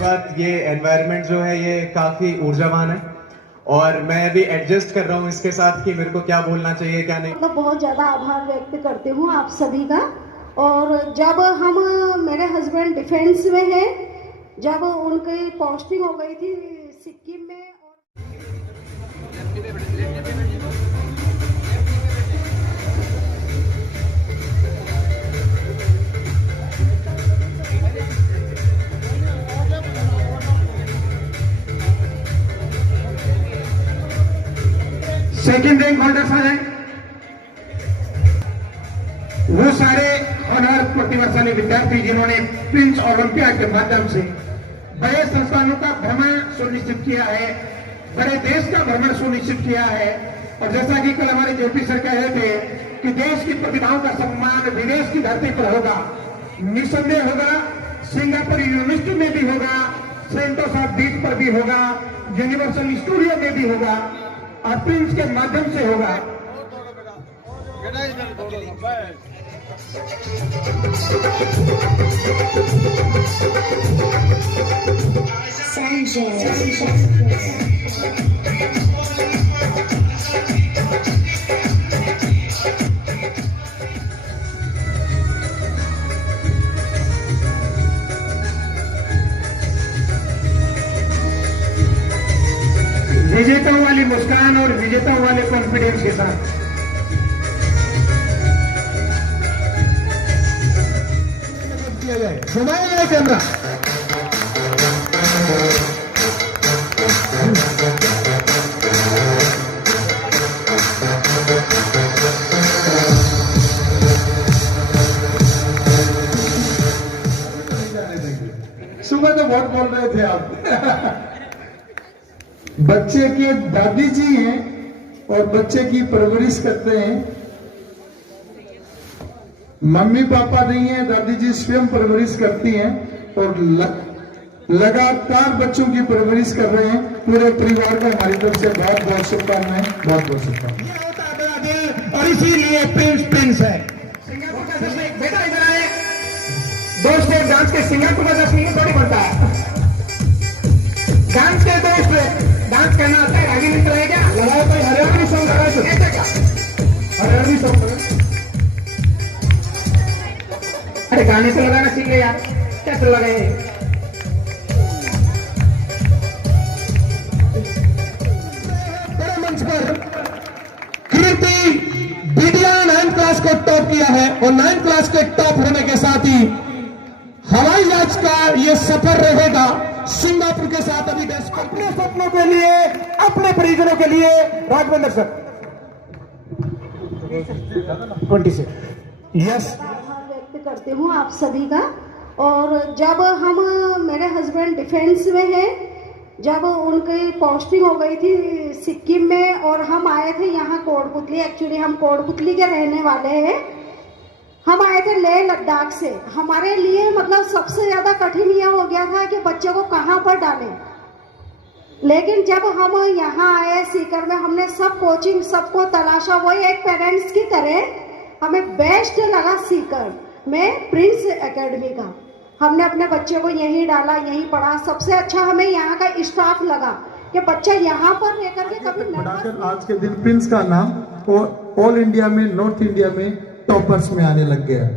बात ये एनवायरनमेंट जो है ये काफी ऊर्जावान है और मैं भी एडजस्ट कर रहा हूँ इसके साथ कि मेरे को क्या बोलना चाहिए क्या नहीं। मतलब बहुत ज़्यादा आभार व्यक्त करती हूँ आप सभी का। और जब हम मेरे हस्बैंड डिफेंस में हैं, जब उनकी पोस्टिंग हो गई थी सिक्किम में सेकंड रैंक होल्डर्स आ जाए। वो सारे ऑनर प्रतिभाशाली विद्यार्थी जिन्होंने प्रिंस ओलंपियाड के माध्यम से बड़े संस्थानों का भ्रमण सुनिश्चित किया है, बड़े देश का भ्रमण सुनिश्चित किया है। और जैसा कि कल हमारे जेपी सर कह रहे थे कि देश की प्रतिभाओं का सम्मान विदेश की धरती पर होगा, निसंदेह होगा। सिंगापुर यूनिवर्सिटी में भी होगा, सेंटोसा बीच पर भी होगा, यूनिवर्सल स्टूडियो में भी होगा और प्रिंस के माध्यम से होगा। विजेताओं वाली मुस्कान और विजेताओं वाले कॉन्फिडेंस के साथ घुमाया जाए कैमरा। सुबह तो बहुत बोल रहे थे आप। बच्चे के दादी जी हैं और बच्चे की परवरिश करते हैं। मम्मी पापा नहीं है, दादी जी स्वयं परवरिश करती हैं और लगातार बच्चों की परवरिश कर रहे हैं। पूरे परिवार को हमारी तरफ से बहुत बहुत शुभकामनाएं, बहुत बहुत शुभकामनाएं। और इसीलिए प्रिंस है। सिंगापुर का जश्न बेटा इधर आए दोस्तों, डांस के सिंगापुर का जश्न ये थोड़ी बनता है। डांस के दोस्त डांस करना आता है, आगे निकल रहे क्या? लगाओ कोई हरियाणवी सॉन्ग लगाओ तो कैसे क्या हरियाणवी सॉन्ग? अरे गाने तो लगाना सीख ले यार, कैसे लगाए? मंच पर कीर्ति बिटिया 9th क्लास को टॉप किया है और 9th क्लास के टॉप होने के साथ ही हवाई जहाज का ये सफर रहेगा सिंगापुर के साथ। अभी अपने सपनों के लिए, अपने परिजनों के लिए राघवेंद्र सर 26 यस व्यक्त करती हूँ आप सभी का। और जब हम मेरे हस्बैंड डिफेंस में हैं, जब उनकी पोस्टिंग हो गई थी सिक्किम में और हम आए थे यहाँ कोटपुतली। एक्चुअली हम कोटपुतली के रहने वाले हैं। हम आए थे लेह लद्दाख से। हमारे लिए मतलब सबसे ज़्यादा कठिन यह हो गया था कि बच्चे को कहाँ पर डालें। लेकिन जब हम यहाँ आए सीकर में, हमने सब कोचिंग सबको तलाशा। वही एक पेरेंट्स की तरह हमें बेस्ट लगा सीकर में प्रिंस एकेडमी का। हमने अपने बच्चे को यहीं डाला, यहीं पढ़ा। सबसे अच्छा हमें यहाँ का स्टाफ लगा कि बच्चा यहाँ पर रहकर के कभी बढ़ाकर आज के दिन प्रिंस का नाम ऑल इंडिया में, नॉर्थ इंडिया में टॉपर्स में आने लग गया।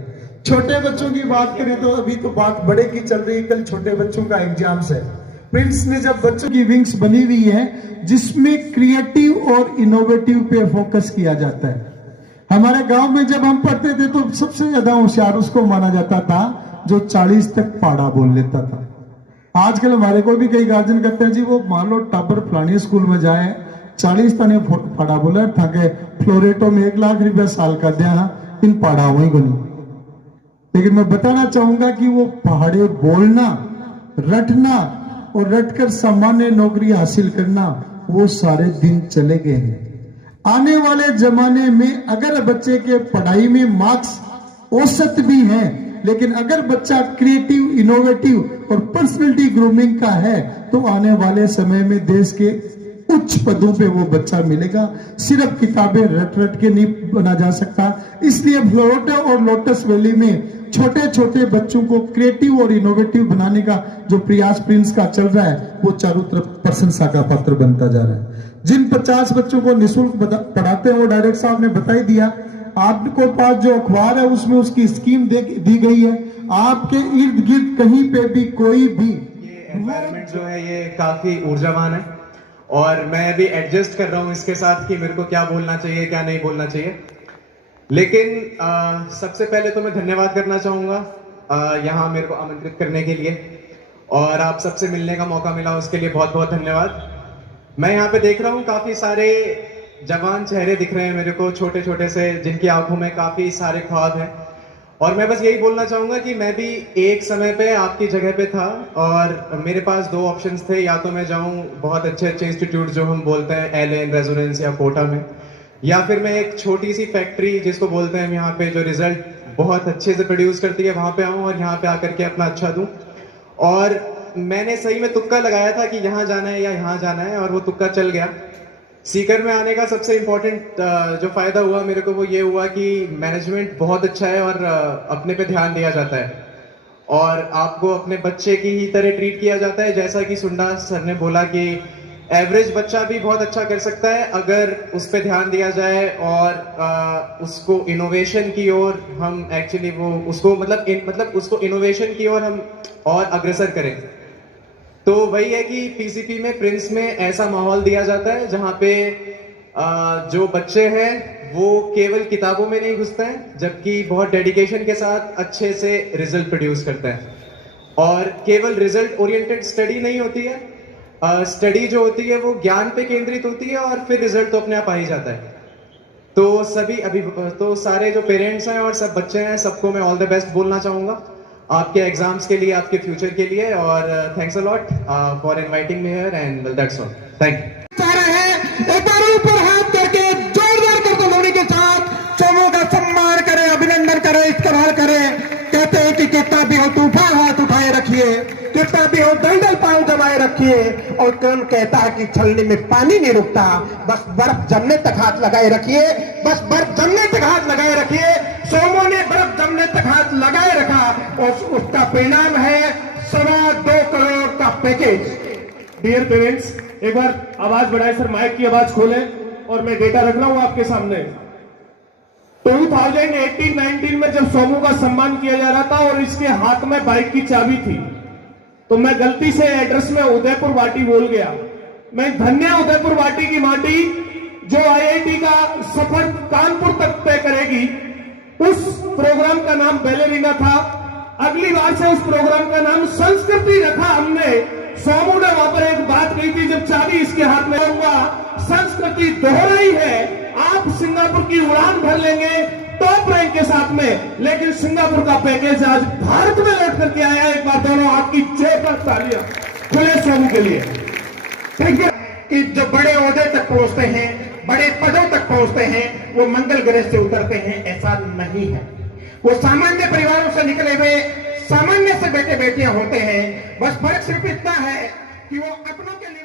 छोटे बच्चों की बात करें तो अभी तो बात बड़े की चल रही है। कल छोटे बच्चों का एग्जाम्स है। प्रिंस ने जब बच्चों की विंग्स बनी हुई है जिसमें क्रिएटिव और इनोवेटिव पे फोकस किया जाता है। हमारे गांव में जब हम पढ़ते थे तो सबसे ज्यादा होशियार उसको माना जाता था जो 40 तक पाड़ा बोल लेता था। आजकल हमारे को भी कई गार्जियन कहते हैं जी वो मान लो टाबर फलानी स्कूल में जाए 40 तने पाड़ा बोले था फ्लोरेटो में 1 लाख रुपया साल का दिया इन पाड़ा वही बनी। लेकिन मैं बताना चाहूंगा कि वो पहाड़े बोलना, रटना और रटकर सामान्य नौकरी हासिल करना वो सारे दिन चले गए हैं। आने वाले जमाने में अगर बच्चे के पढ़ाई में मार्क्स औसत भी हैं, लेकिन अगर बच्चा क्रिएटिव, इनोवेटिव और पर्सनैलिटी ग्रूमिंग का है तो आने वाले समय में देश के उच्च पदों पे वो बच्चा मिलेगा। सिर्फ किताबें रट रट के नहीं बना जा सकता। इसलिए फ्लोरेटो और लोटस वैली में छोटे छोटे बच्चों को क्रिएटिव और इनोवेटिव बनाने का जो प्रयास प्रिंस का चल रहा है वो चारों तरफ प्रशंसा का पात्र बनता जा रहा है। जिन 50 बच्चों को निःशुल्क पढ़ाते हैं वो डायरेक्टर साहब ने बता ही दिया। आपके पास जो अखबार है उसमें उसकी स्कीम दी गई है। आपके इर्द गिर्द कहीं पे भी कोई भी ये एनवायरनमेंट जो है ये काफी ऊर्जावान है और मैं भी एडजस्ट कर रहा हूँ इसके साथ कि मेरे को क्या बोलना चाहिए क्या नहीं बोलना चाहिए। लेकिन सबसे पहले तो मैं धन्यवाद करना चाहूँगा यहाँ मेरे को आमंत्रित करने के लिए और आप सबसे मिलने का मौका मिला उसके लिए बहुत बहुत धन्यवाद। मैं यहाँ पे देख रहा हूँ काफ़ी सारे जवान चेहरे दिख रहे हैं मेरे को, छोटे छोटे से, जिनकी आंखों में काफ़ी सारे ख्वाब हैं और मैं बस यही बोलना चाहूँगा कि मैं भी एक समय पे आपकी जगह पे था और मेरे पास 2 ऑप्शंस थे, या तो मैं जाऊँ बहुत अच्छे अच्छे इंस्टीट्यूट जो हम बोलते हैं एलेन, रेजोनेंस या कोटा में, या फिर मैं एक छोटी सी फैक्ट्री जिसको बोलते हैं यहाँ पे जो रिजल्ट बहुत अच्छे से प्रोड्यूस करती है वहाँ पे आऊँ और यहाँ पे आकर के अपना अच्छा दूँ। और मैंने सही में तुक्का लगाया था कि यहाँ जाना है या यहाँ जाना है और वो तुक्का चल गया। सीकर में आने का सबसे इम्पोर्टेंट जो फायदा हुआ मेरे को वो ये हुआ कि मैनेजमेंट बहुत अच्छा है और अपने पे ध्यान दिया जाता है और आपको अपने बच्चे की ही तरह ट्रीट किया जाता है। जैसा कि सुंडा सर ने बोला कि एवरेज बच्चा भी बहुत अच्छा कर सकता है अगर उस पर ध्यान दिया जाए और उसको इनोवेशन की ओर हम एक्चुअली वो उसको मतलब उसको इनोवेशन की ओर हम और अग्रसर करें। तो वही है कि पीसीपी में प्रिंस में ऐसा माहौल दिया जाता है जहाँ पे जो बच्चे हैं वो केवल किताबों में नहीं घुसते हैं जबकि बहुत डेडिकेशन के साथ अच्छे से रिजल्ट प्रोड्यूस करते हैं। और केवल रिजल्ट ओरिएंटेड स्टडी नहीं होती है, स्टडी जो होती है वो ज्ञान पे केंद्रित होती है और फिर रिजल्ट तो अपने आप आ ही जाता है। तो सारे जो पेरेंट्स हैं और सब बच्चे हैं सबको मैं ऑल द बेस्ट बोलना चाहूँगा आपके एग्जाम्स के लिए, आपके फ्यूचर के लिए और thanks a lot for inviting me here and that's all. Thank you. एक बार ऊपर हाथ करके जोरदार करतोलोनी के साथ चोमों का सम्मान करें, अभिनंदन करें, इस्तेमाल करें। कहते हैं कि कितना भी हो तूफान हाथ उठाए रखिए, कितना भी हो दलदल पांव जमाए रखिए। और कौन कहता है कि छलनी में पानी नहीं रुकता, बस बर्फ जमने तक हाथ लगाए रखिए, बस बर्फ जमने तक हाथ लगाए रखिए। सोमो ने बर्फ जमने तक हाथ लगाए रखा और उसका परिणाम है 2.25 करोड़ का पैकेज। डियर पेरेंट्स, एक बार आवाज बढ़ाए सर, माइक की आवाज खोलें और मैं डेटा रख रहा हूं आपके सामने। 2018-19 में जब सोमू का सम्मान किया जा रहा था और इसके हाथ में बाइक की चाबी थी तो मैं गलती से एड्रेस में उदयपुर वाटी बोल गया। मैं धन्य उदयपुर वाटी की माटी जो आईआईटी का सफर कानपुर तक तय करेगी। उस प्रोग्राम का नाम बैलेरिना था, अगली बार से उस प्रोग्राम का नाम संस्कृति रखा हमने। सोमू ने वहां पर एक बात कही थी, जब चाबी इसके हाथ में होगा, संस्कृति दोहराई है। आप सिंगापुर की उड़ान भर लेंगे टॉप रैंक के साथ में, लेकिन सिंगापुर का पैकेज आज भारत में लौट करके आया। एक बार दोनों आपकी जयकार तालियां खुले सोमू के लिए। ठीक है कि जो बड़े ओहदे तक पहुंचते हैं, बड़े पदों तक पहुंचते हैं, वो मंगल ग्रह से उतरते हैं, ऐसा नहीं है। वो सामान्य परिवारों से निकले हुए सामान्य से बेटे बेटियां होते हैं। बस फर्क सिर्फ इतना है कि वो अपनों के लिए